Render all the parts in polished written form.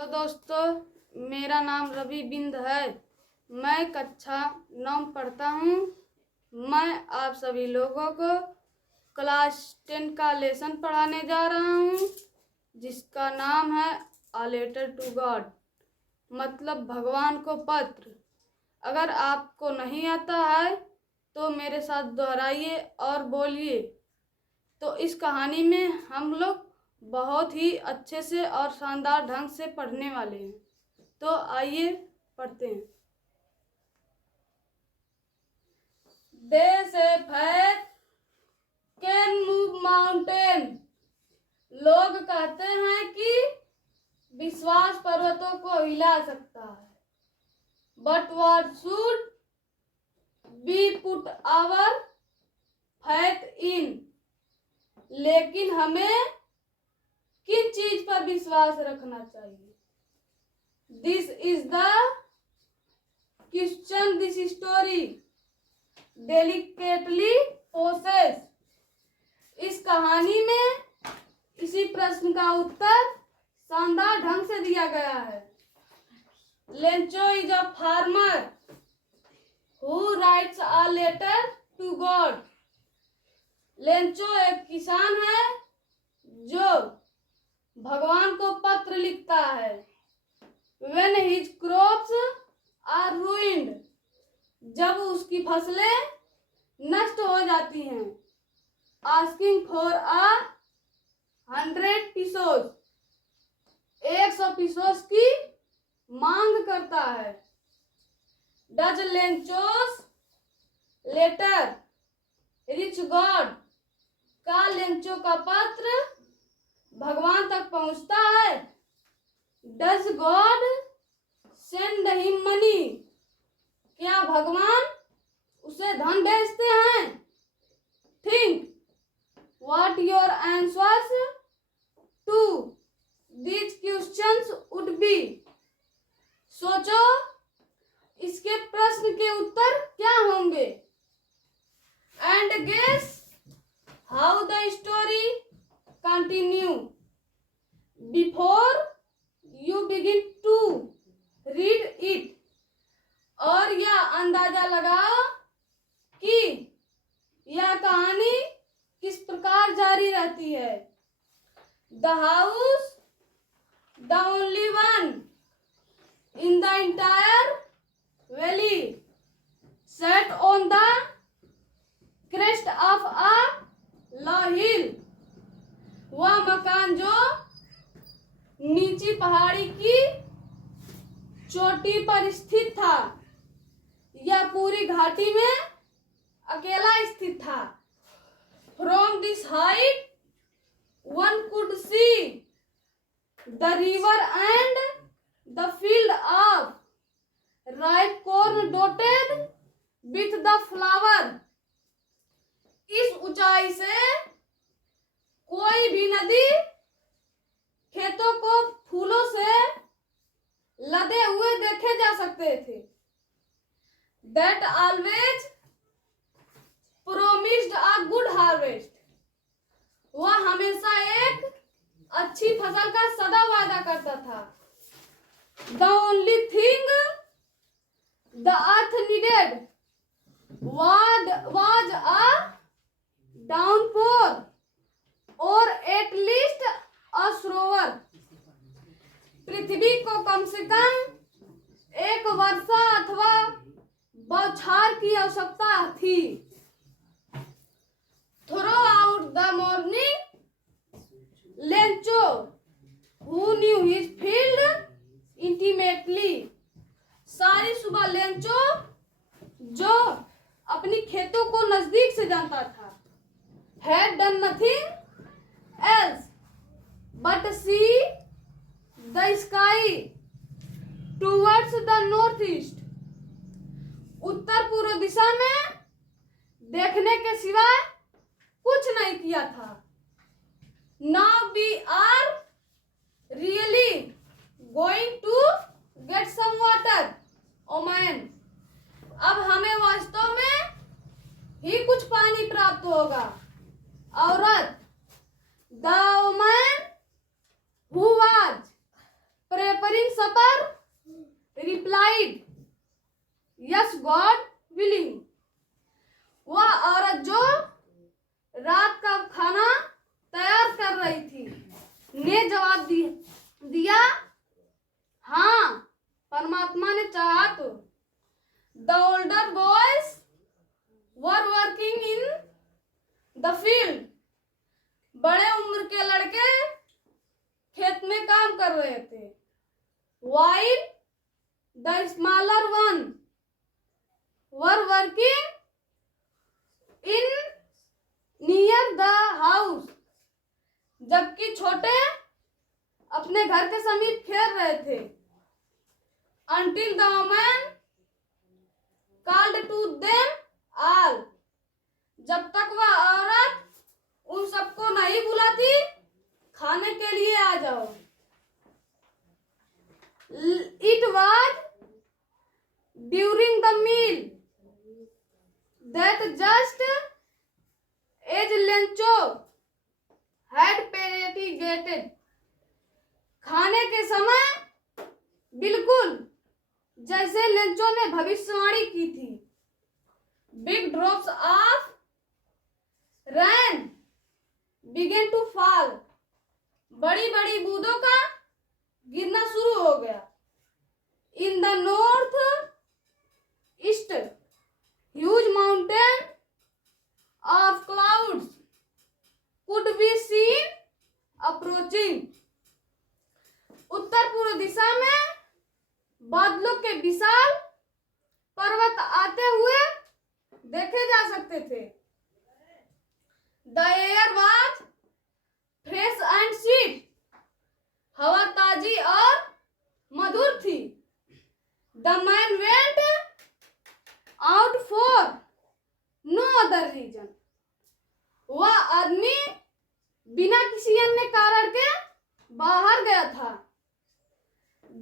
Hello दोस्तों, मेरा नाम रवि बिंद है। मैं कक्षा 9 पढ़ता हूँ। मैं आप सभी लोगों को क्लास 10 का लेसन पढ़ाने जा रहा हूँ, जिसका नाम है अ लेटर टू गॉड, मतलब भगवान को पत्र। अगर आपको नहीं आता है तो मेरे साथ दोहराइए और बोलिए। तो इस कहानी में हम लोग बहुत ही अच्छे से और शानदार ढंग से पढ़ने वाले हैं। तो आइए पढ़ते हैं। They say faith can move mountain। लोग कहते हैं कि विश्वास पर्वतों को हिला सकता है। But what should we put our faith in? लेकिन हमें किन चीज पर विश्वास रखना चाहिए? This is the question this story delicately poses। इस कहानी में इसी प्रश्न का उत्तर शानदार ढंग से दिया गया है। Lencho is a farmer who writes a letter to God। Lencho एक किसान है जो भगवान को पत्र लिखता है। When his crops are ruined, जब उसकी फसलें नष्ट हो जाती हैं। Asking for 100 pesos, 100 pesos की मांग करता है। Does Lencho's letter reach God? का लेंचो का पत्र भगवान तक पहुंचता है। Does God send him money? क्या भगवान उसे धन भेजते हैं? Think what your answers to these questions would be। सोचो इसके प्रश्न के उत्तर क्या होंगे। And guess how the story continue। Before you begin to read it, और यह अंदाजा लगाओ कि यह कहानी किस प्रकार जारी रहती है। The house, the only one in the entire valley, set on the crest of a low hill। वह मकान जो नीची पहाड़ी की चोटी पर स्थित था, यह पूरी घाटी में अकेला स्थित था। From this height one could see the river and the field of ripe corn dotted with the flower। इस ऊंचाई से कोई भी नदी खेतों को फूलों से लदे हुए देखे जा सकते थे। That always promised a good harvest। वह हमेशा एक अच्छी फसल का सदा वादा करता था। The only thing the earth needed was a downpour, or at least a shower। पृथ्वी को कम से कम एक वर्षा अथवा बौछार की आवश्यकता थी। Throughout the morning, Lencho, who knew his field intimately, सारी सुबह लेंचो जो अपनी खेतों को नजदीक से जानता था, had done nothing else but see the sky towards the northeast। उत्तर पूर्व दिशा में देखने के सिवाय कुछ नहीं किया था। Now we are really going to get some water, oh man। अब हमें वास्तव में ही कुछ पानी प्राप्त होगा। औरत, the woman who was preparing offering supper? Replied, Yes, God willing. वह औरत जो रात का खाना तैयार कर रही थी ने जवाब दिया, हाँ, परमात्मा ने चाहा तो। The older boys were working in the field. बड़े उम्र के लड़के खेत में काम कर रहे थे। While the smaller one were working in near the house. जबकि छोटे अपने घर के समीप खेल रहे थे। Until the woman called to them all. जब तक वह औरत उन सबको नहीं बुलाती, खाने के लिए आ जाओ। It was during the meal that just as Lencho had predicted. खाने के समय बिल्कुल जैसे लेंचो ने भविष्यवाणी की थी। Big drops of rain began to fall. बड़ी बड़ी बूंदों का गिरना शुरू हो गया। In the north east, huge mountain of clouds could be seen approaching. उत्तर पूर्व दिशा में बादलों के विशाल पर्वत आते हुए देखे जा सकते थे। The air was fresh and sweet. हवा ताजी और मधुर थी। The man went out for no other reason. वह आदमी बिना किसी अन्य कारण के बाहर गया था।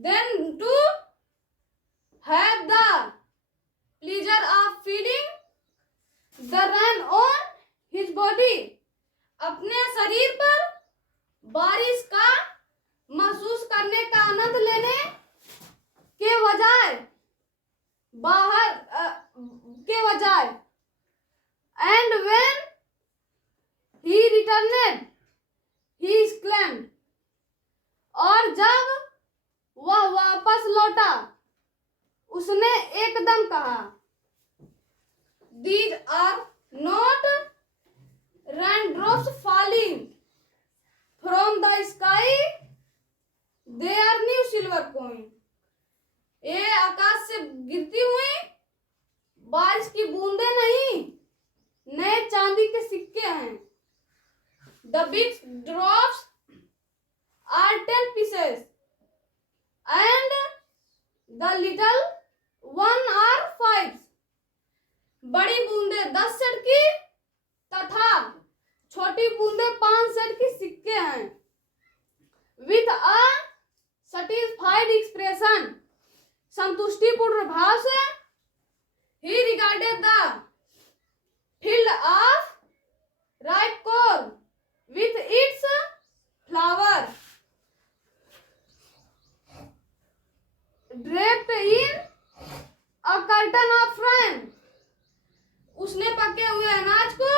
Then to have the pleasure of feeling the rain on his body. अपने शरीर पर बारिश का महसूस करने का आनंद लेने के बजाय and when he returned he exclaimed. और जब वह वापस लौटा उसने एकदम कहा, These are not raindrops falling from the sky, they are new silver coin. ये आकाश से गिरती हुई बारिश की बूंदें नहीं, नए चांदी के सिक्के हैं। The big drops are 10 pieces and the little one are 5. बड़ी बूंदें 10 सेंट की तथा छोटी बूंदें 5 सेंट की सिक्के हैं। With a satisfied expression, संतुष्टिपूर्ण भाव से he regarded the field of ripe corn with its flower draped in a curtain of rain. उसने पके हुए अनाज को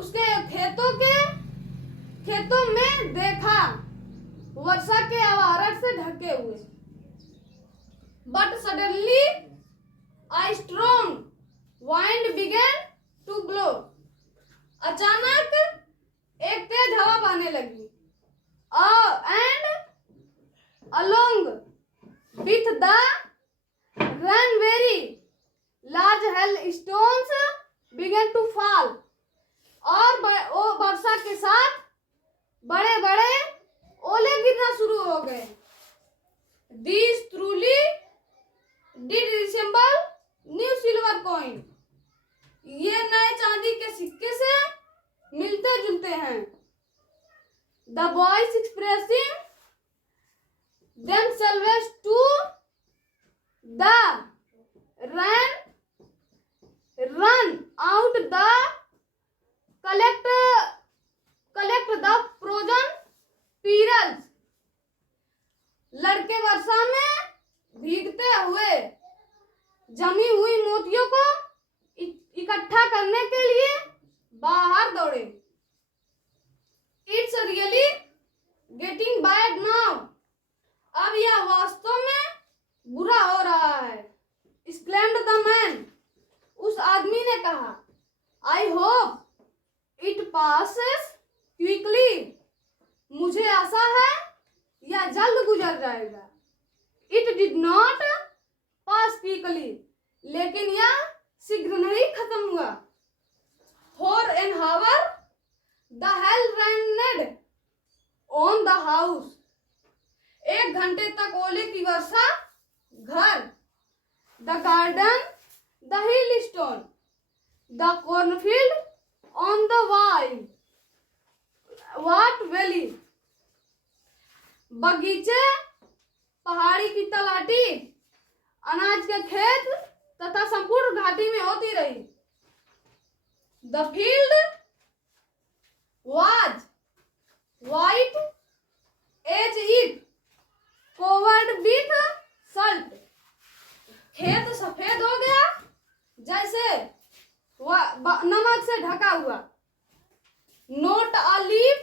उसके खेतों में देखा, वर्षा के आवारण से ढके हुए। But suddenly a strong wind began to blow. अचानक एक तेज हवा बहने लगी। And along with the rain very large hailstones began to fall. और वर्षा के साथ बड़े बड़े ओले गिरना शुरू हो गए। These truly did resemble new silver coin. ये नए चांदी के सिक्के से मिलते जुलते हैं। The boys expressing themselves to the rain run out the collect the frozen pearls. लड़के वर्षा में भीगते हुए जमी हुई मोतियों को इकट्ठा करने के लिए बाहर दौड़े। It's really getting bad now. अब यह वास्तव में बुरा हो रहा है। exclaimed the man। उस आदमी ने कहा। I hope it passes quickly। मुझे आशा है यह जल्द गुजर जाएगा। It did not pass quickly। लेकिन यह शीघ्र नहीं खत्म हुआ। For an hour the hell rained on the house। 1 घंटे तक ओले की वर्षा घर, the garden, the hailstone, the cornfield on the what valley। बगीचे, पहाड़ी की तलाटी, अनाज के खेत तथा संपूर्ण घाटी में होती रही। The field was white as it covered with salt। खेत सफेद हो गया जैसे वह नमक से ढका हुआ। Not a leaf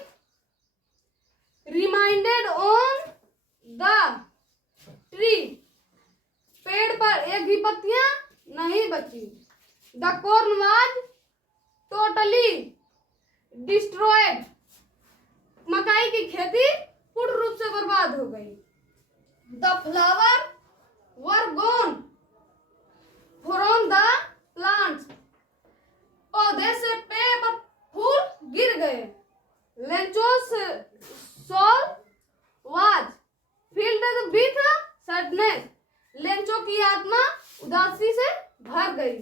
remained on the tree। पेड़ पर एक भी पत्तियां नहीं बची। The corn was totally destroyed। मकाई की खेती पूर्ण रूप से बर्बाद हो गई। The flower were gone from the plants। पौधे से पेड़ फूल गिर गए। Lencho's soul was filled with sadness। Lencho की आत्मा उदासी से भर गई।